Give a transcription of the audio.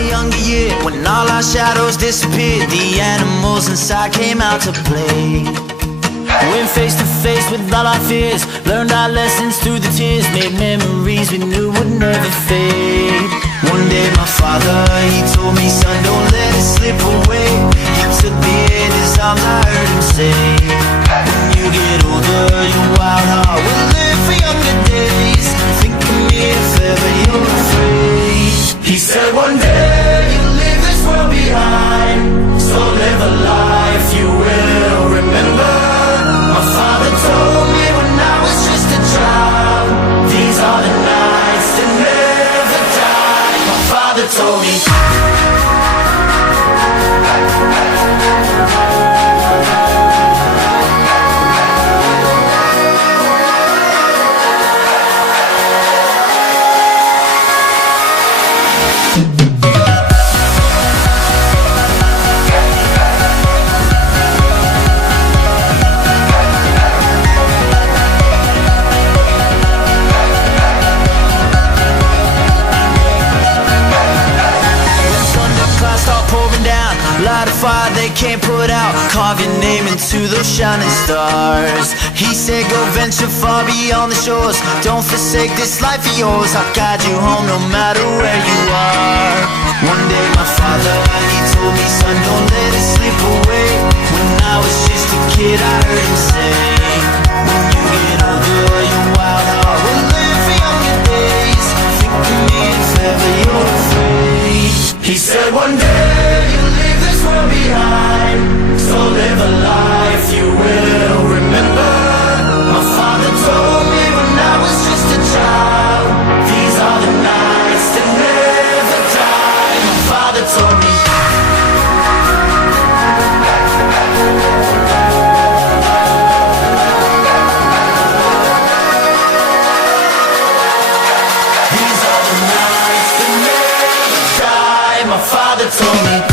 a younger year, when all our shadows disappeared, the animals inside came out to play. Went face to face with all our fears, learned our lessons through the tears, made memories we knew would never fade. One day my father, he told me, son, don't let it slip away. He took me in his arms, I heard him say, when you get older, your wild heart will live for younger days. Think of me if ever you're afraid. He said one day you'll leave this world behind, so live a life you will remember. My father told me when I was just a child, these are the nights that never die. My father told me. Light a fire they can't put out, carve your name into those shining stars. He said go venture far beyond the shores, don't forsake this life of yours. I'll guide you home no matter where you are. One day my father, he told me, son, don't let it slip away. When I was just a kid I heard him say, when you get older your wild heart will live for younger days. Think of me if ever you're afraid. He said one day you'll leave this world behind, so live a life you will remember. My father told me when I was just a child, these are the nights that never die. My father told me. These are the nights that never die. My father told me.